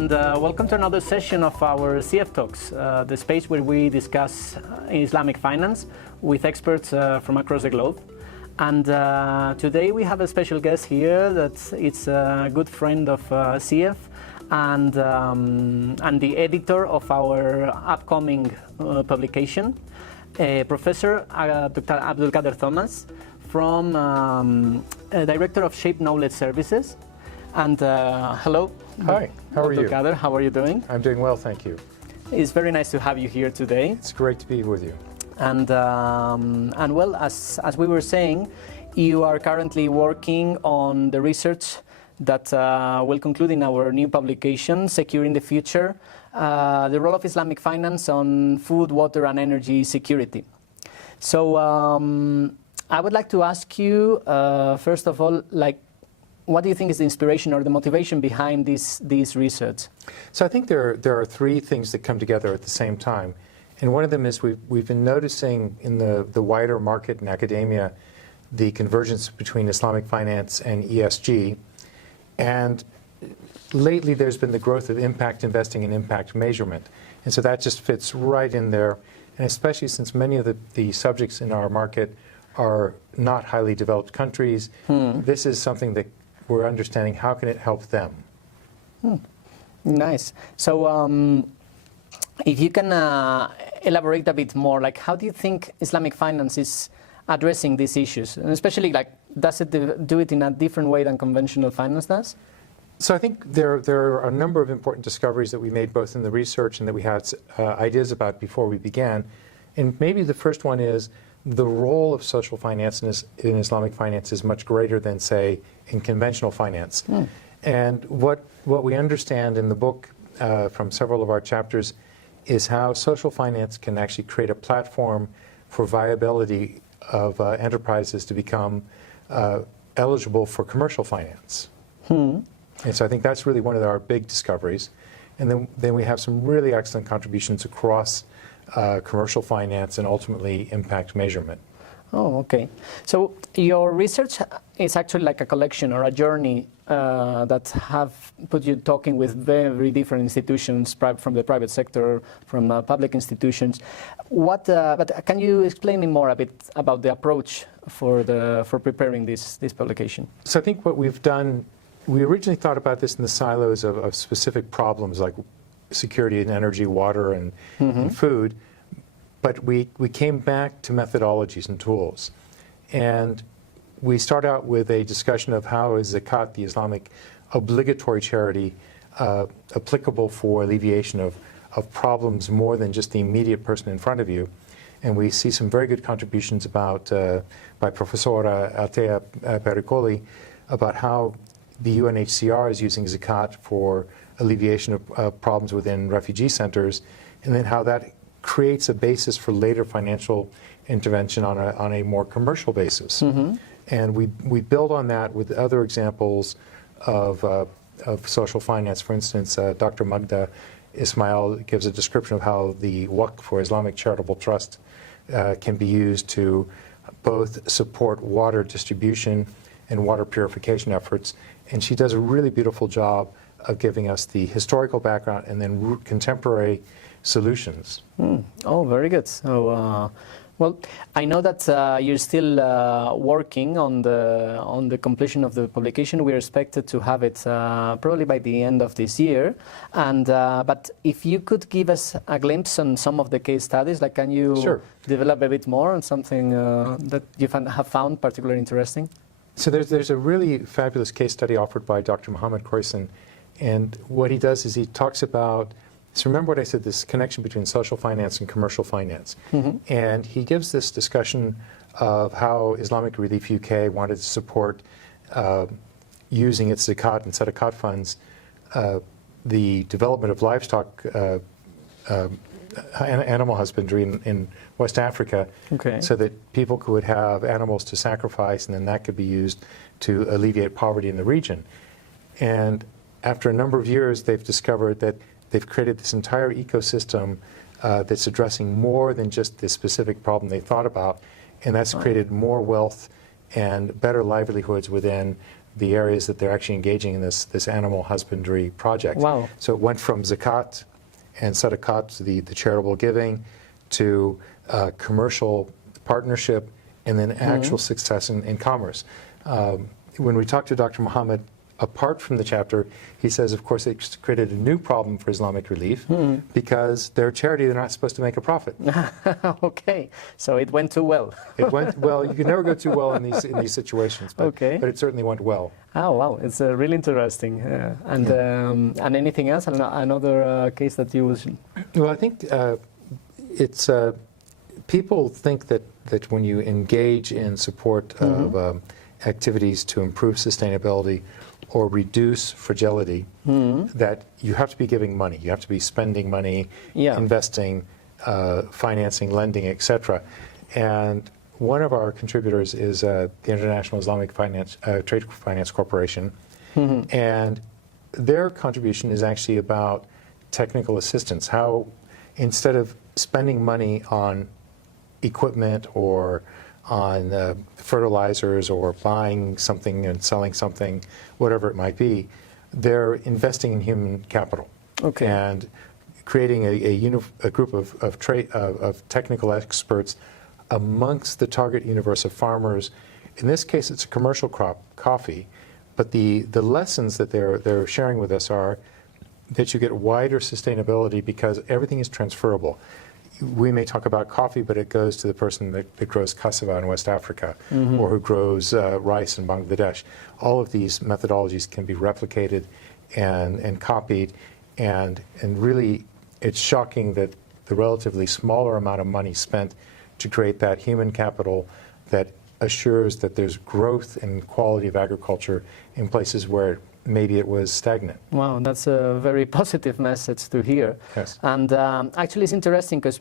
and welcome to another session of our CF Talks, the space where we discuss Islamic finance with experts from across the globe. And today we have a special guest here that it's a good friend of CF and the editor of our upcoming publication, Professor Abdulkader Thomas, from Director of Shape Knowledge Services. And hello. Hi, how are you? Abdulkader, how are you doing? I'm doing well, thank you. It's very nice to have you here today. It's great to be with you. And well, as we were saying, you are currently working on the research that will conclude in our new publication, Securing the Future, the role of Islamic finance on food, water, and energy security. So I would like to ask you, first of all, what do you think is the inspiration or the motivation behind this research? So I think there are three things that come together at the same time. And one of them is we've been noticing in the wider market and academia the convergence between Islamic finance and ESG. And lately there's been the growth of impact investing and impact measurement. And so that just fits right in there. And especially since many of the subjects in our market are not highly developed countries, this is something that we're understanding how can it help them. Nice. So if you can elaborate a bit more, how do you think Islamic finance is addressing these issues? And especially, does it do it in a different way than conventional finance does? So I think there are a number of important discoveries that we made both in the research and that we had ideas about before we began. And maybe the first one is the role of social finance in Islamic finance is much greater than, say, in conventional finance. And what we understand in the book from several of our chapters is how social finance can actually create a platform for viability of enterprises to become eligible for commercial finance. And so I think that's really one of our big discoveries. And then we have some really excellent contributions across commercial finance and ultimately impact measurement. Oh, okay. So your research is actually like a collection or a journey that have put you talking with very different institutions from the private sector, from public institutions. But can you explain me more a bit about the approach for preparing this publication? So I think what we've done, we originally thought about this in the silos of specific problems like security and energy, water, and food. But we came back to methodologies and tools. And we start out with a discussion of how is zakat, the Islamic obligatory charity, applicable for alleviation of problems more than just the immediate person in front of you. And we see some very good contributions by Professora Altea Pericoli about how the UNHCR is using zakat for alleviation of problems within refugee centers, and then how that creates a basis for later financial intervention on a more commercial basis. And we build on that with other examples of social finance. For instance, Dr. Magda Ismail gives a description of how the Waqf for Islamic Charitable Trust can be used to both support water distribution and water purification efforts. And she does a really beautiful job of giving us the historical background and then contemporary solutions. Oh, very good. So, well, I know that you're still working on the completion of the publication. We're expected to have it probably by the end of this year. And but if you could give us a glimpse on some of the case studies, can you develop a bit more on something that you have found particularly interesting? So there's a really fabulous case study offered by Dr. Mohammed Khoisan, and what he does is he talks about, so remember what I said, this connection between social finance and commercial finance. And he gives this discussion of how Islamic Relief UK wanted to support, using its zakat and sadaqat funds, the development of livestock animal husbandry in West Africa, so that people could have animals to sacrifice, and then that could be used to alleviate poverty in the region. And after a number of years, they've discovered that they've created this entire ecosystem that's addressing more than just the specific problem they thought about, and that's created more wealth and better livelihoods within the areas that they're actually engaging in this animal husbandry project. Wow. So it went from zakat and sadaqat, the charitable giving, to commercial partnership, and then actual success in commerce. When we talked to Dr. Muhammad, apart from the chapter, he says, of course, it's created a new problem for Islamic Relief because they're a charity, they're not supposed to make a profit. Okay, so it went too well. It went well. You can never go too well in these situations, but it certainly went well. Oh wow, it's really interesting. And anything else? Another case that you was? Well, I think it's people think that when you engage in support of activities to improve sustainability or reduce fragility, that you have to be giving money. You have to be spending money, investing, financing, lending, etc. And one of our contributors is the International Islamic Trade Finance Corporation, and their contribution is actually about technical assistance. How, instead of spending money on equipment or on fertilizers or buying something and selling something, whatever it might be, they're investing in human capital and creating a group of technical experts amongst the target universe of farmers. In this case, it's a commercial crop, coffee, but the lessons that they're sharing with us are that you get wider sustainability because everything is transferable. We may talk about coffee, but it goes to the person that grows cassava in West Africa or who grows rice in Bangladesh. All of these methodologies can be replicated and copied, and really it's shocking that the relatively smaller amount of money spent to create that human capital that assures that there's growth and quality of agriculture in places where maybe it was stagnant. Wow, that's a very positive message to hear. Yes. And actually it's interesting because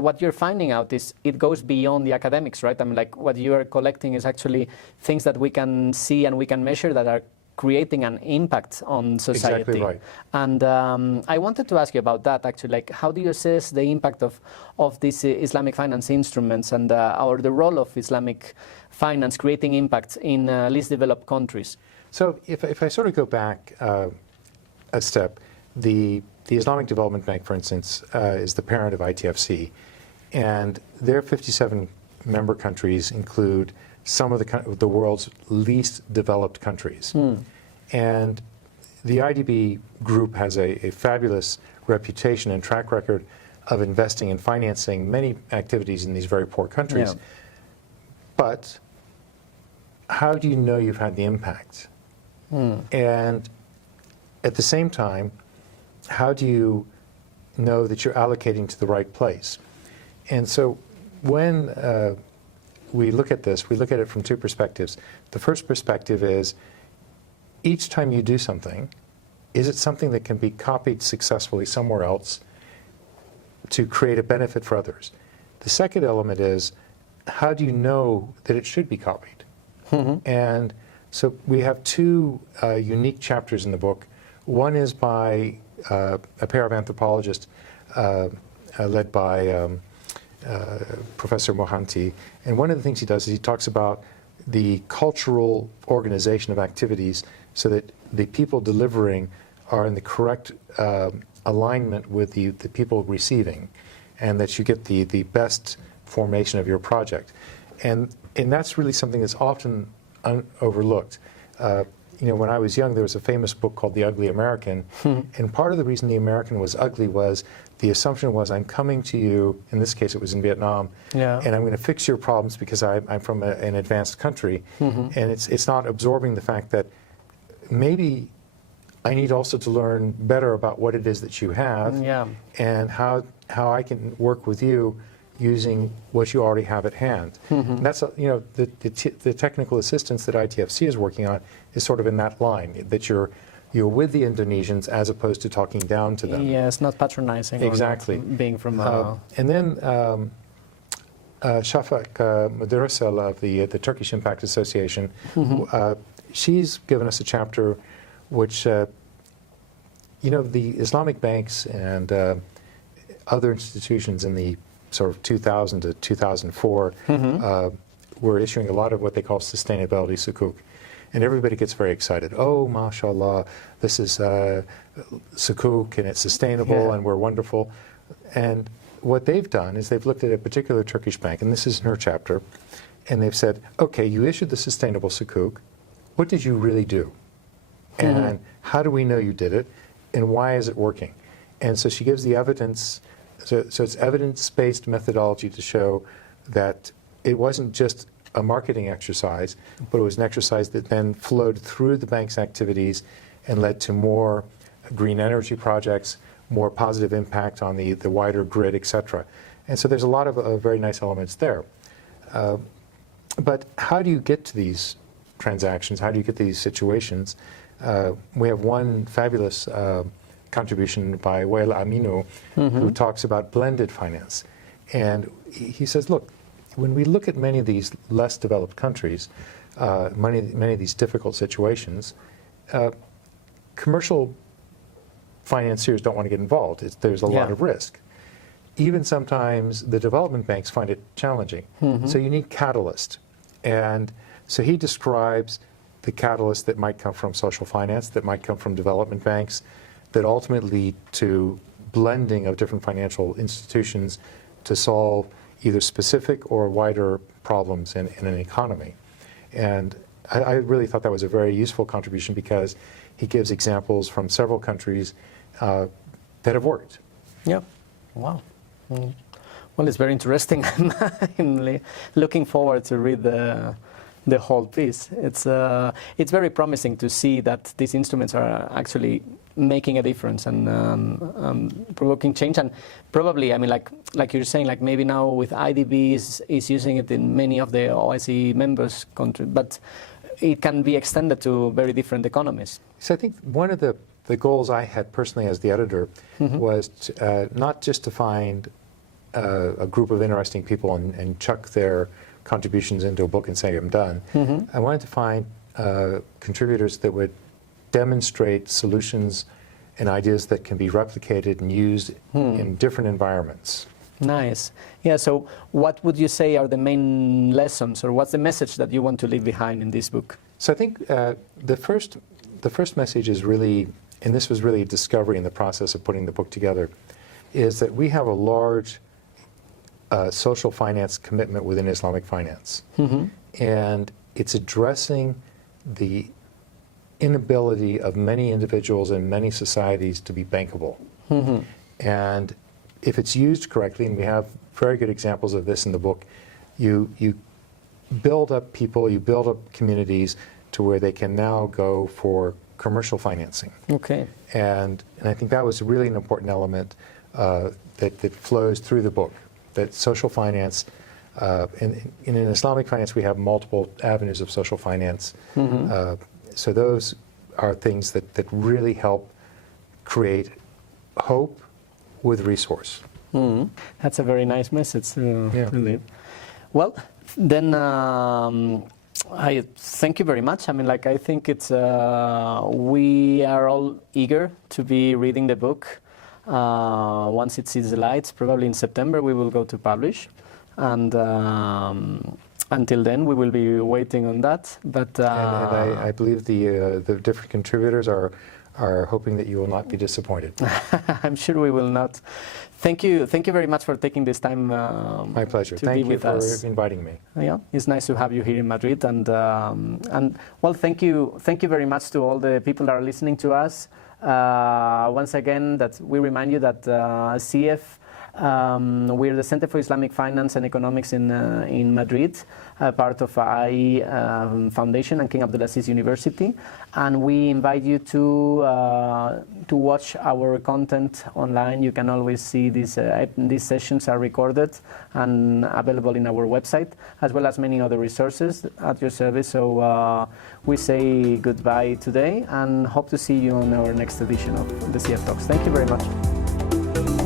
what you're finding out is it goes beyond the academics, right? I mean, like what you are collecting is actually things that we can see and we can measure that are creating an impact on society. Exactly right. And I wanted to ask you about that actually, like how do you assess the impact of these Islamic finance instruments and or the role of Islamic finance creating impact in least developed countries? So if I sort of go back a step, the Islamic Development Bank, for instance, is the parent of ITFC, and their 57 member countries include some of the world's least developed countries. And the IDB group has a fabulous reputation and track record of investing and financing many activities in these very poor countries. Yeah. But how do you know you've had the impact? And at the same time, how do you know that you're allocating to the right place? And so when we look at this, we look at it from two perspectives. The first perspective is, each time you do something, is it something that can be copied successfully somewhere else to create a benefit for others? The second element is, how do you know that it should be copied? And so we have two unique chapters in the book. One is by a pair of anthropologists led by Professor Mohanty. And one of the things he does is he talks about the cultural organization of activities so that the people delivering are in the correct alignment with the people receiving, and that you get the best formation of your project. And that's really something that's often overlooked. When I was young, there was a famous book called The Ugly American, and part of the reason the American was ugly was the assumption was, I'm coming to you, in this case it was in Vietnam, and I'm going to fix your problems because I'm from an advanced country. And it's not absorbing the fact that maybe I need also to learn better about what it is that you have and how I can work with you using what you already have at hand. And that's the technical assistance that ITFC is working on is sort of in that line, that you're with the Indonesians as opposed to talking down to them. Yeah, it's not patronizing. Exactly. Or not being from. And then Shafak Mudirasel of the Turkish Impact Association, she's given us a chapter which, the Islamic banks and other institutions in the sort of 2000 to 2004 we're issuing a lot of what they call sustainability sukuk. And everybody gets very excited. Oh, mashallah, this is sukuk and it's sustainable and we're wonderful. And what they've done is they've looked at a particular Turkish bank, and this is in her chapter, and they've said, okay, you issued the sustainable sukuk. What did you really do? And how do we know you did it? And why is it working? And so she gives the evidence. So it's evidence-based methodology to show that it wasn't just a marketing exercise, but it was an exercise that then flowed through the bank's activities and led to more green energy projects, more positive impact on the wider grid, et cetera. And so there's a lot of very nice elements there. But how do you get to these transactions? How do you get these situations? We have one fabulous contribution by Wael Aminu, who talks about blended finance. And he says, look, when we look at many of these less developed countries, many of these difficult situations, commercial financiers don't want to get involved. There's a lot of risk. Even sometimes the development banks find it challenging. So you need catalyst. And so he describes the catalyst that might come from social finance, that might come from development banks, that ultimately lead to blending of different financial institutions to solve either specific or wider problems in an economy. And I really thought that was a very useful contribution because he gives examples from several countries that have worked. Yeah. Wow. Well, it's very interesting. I'm looking forward to read the whole piece. It's very promising to see that these instruments are actually making a difference and provoking change. And probably, I mean, like you're saying, like maybe now with IDB is using it in many of the OSCE members countries, but it can be extended to very different economies. So I think one of the goals I had personally as the editor was to, not just to find a group of interesting people and chuck their contributions into a book and say, I'm done. I wanted to find contributors that would demonstrate solutions and ideas that can be replicated and used in different environments. Nice. Yeah, so what would you say are the main lessons, or what's the message that you want to leave behind in this book? So I think the first message is really, and this was really a discovery in the process of putting the book together, is that we have a large social finance commitment within Islamic finance. And it's addressing the inability of many individuals and many societies to be bankable. And if it's used correctly, and we have very good examples of this in the book, you build up people, you build up communities to where they can now go for commercial financing. Okay. And I think that was really an important element that flows through the book, that social finance, in Islamic finance we have multiple avenues of social finance. So those are things that really help create hope with resource. That's a very nice message. Really. Well, then I thank you very much. I mean, like, I think it's we are all eager to be reading the book. Once it sees the lights, probably in September we will go to publish, and until then we will be waiting on that. But and I believe the different contributors are hoping that you will not be disappointed. I'm sure we will not. Thank you very much for taking this time. My pleasure. Thank you for inviting me. Yeah, it's nice to have you here in Madrid, and well, thank you very much to all the people that are listening to us. Once again, that we remind you that CF. We're the Center for Islamic Finance and Economics in Madrid, part of IE Foundation and King Abdulaziz University, and we invite you to watch our content online. You can always see these sessions are recorded and available in our website, as well as many other resources at your service. So we say goodbye today and hope to see you on our next edition of the CF Talks. Thank you very much.